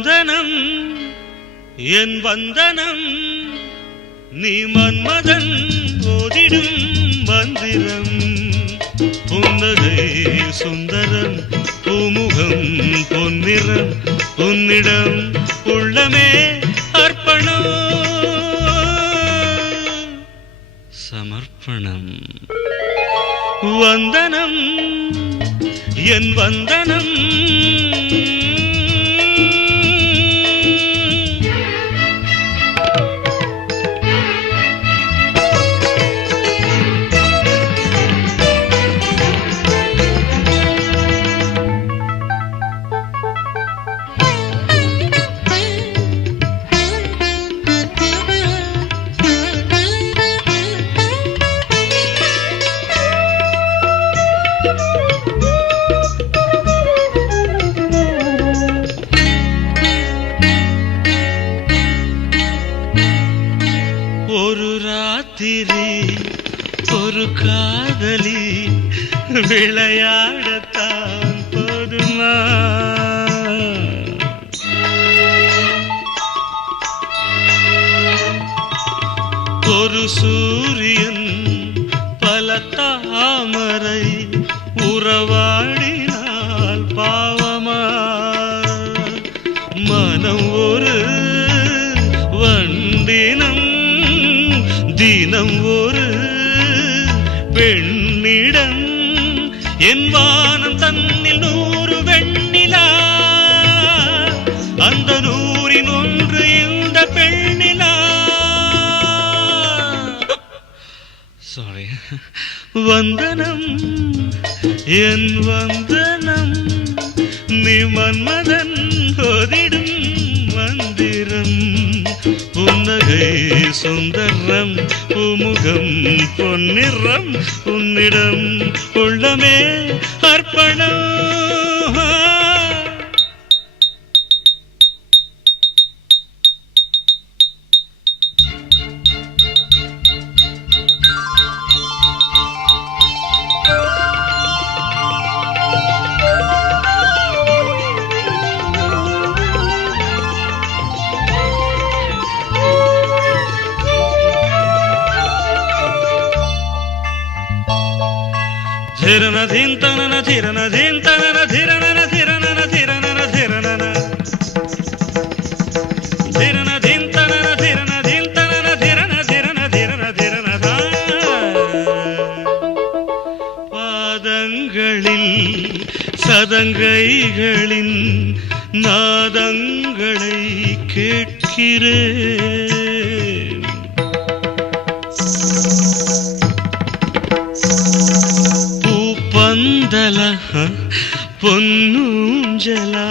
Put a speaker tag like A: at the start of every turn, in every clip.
A: வந்தனம் என் வந்தனம் நீ மன்மதன் ஓதிடும் மந்திரம். புன்னகை சுந்தரம் பூமுகம் பொன்னிறம் உன்னிடம் உள்ளமே அர்ப்பணம். சமர்ப்பணம். வந்தனம் என் வந்தனம் ராத்திரி ஒரு காதலி விளையாடத்தான் போதுமா? ஒரு சூரியன் பல தாமரை உறவாடினால் பா தினம் ஒரு பெண்ணிடம் என் வானம் தன்னில் நூறு வெண்ணிலா. அந்த நூறின் ஒன்று இந்த பெண்ணிலா. சாரி வந்தனம் என் வந்தனம் நீ மன்மதன் ஓதிடும் மந்திரம். புன்னகை சுந்தரம் புமுகம் பொன்னிறம் உன்னிடம் உள்ளமே அர்ப்பணம். ಧಿರನ ಧಿಂತನನ ಧಿರನ ಧಿಂತನನ ಧಿರಣನ ಧಿರಣನ ಧಿರಣನ ಧಿರಣನ ಧಿರನ ಧಿಂತನನ ಧಿರನ ಧಿಂತನನ ಧಿರನ ಧಿರನ ಧಿರನ ಧಿರಣನ பாதங்களில் சதங்கைகளின் நாதங்களை கேட்கிறேன் பொன்னூஞ்சலா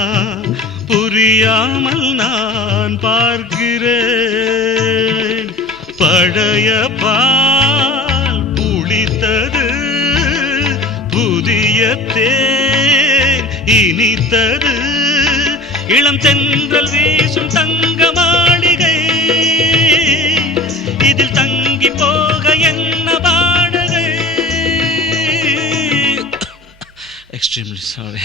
A: புரியாமல் நான் பார்க்கிறேன். பழைய பால் புளித்தது புதிய தேன் இனித்தது. இளம் தென்றல் வீசும் தங்க extremely sorry.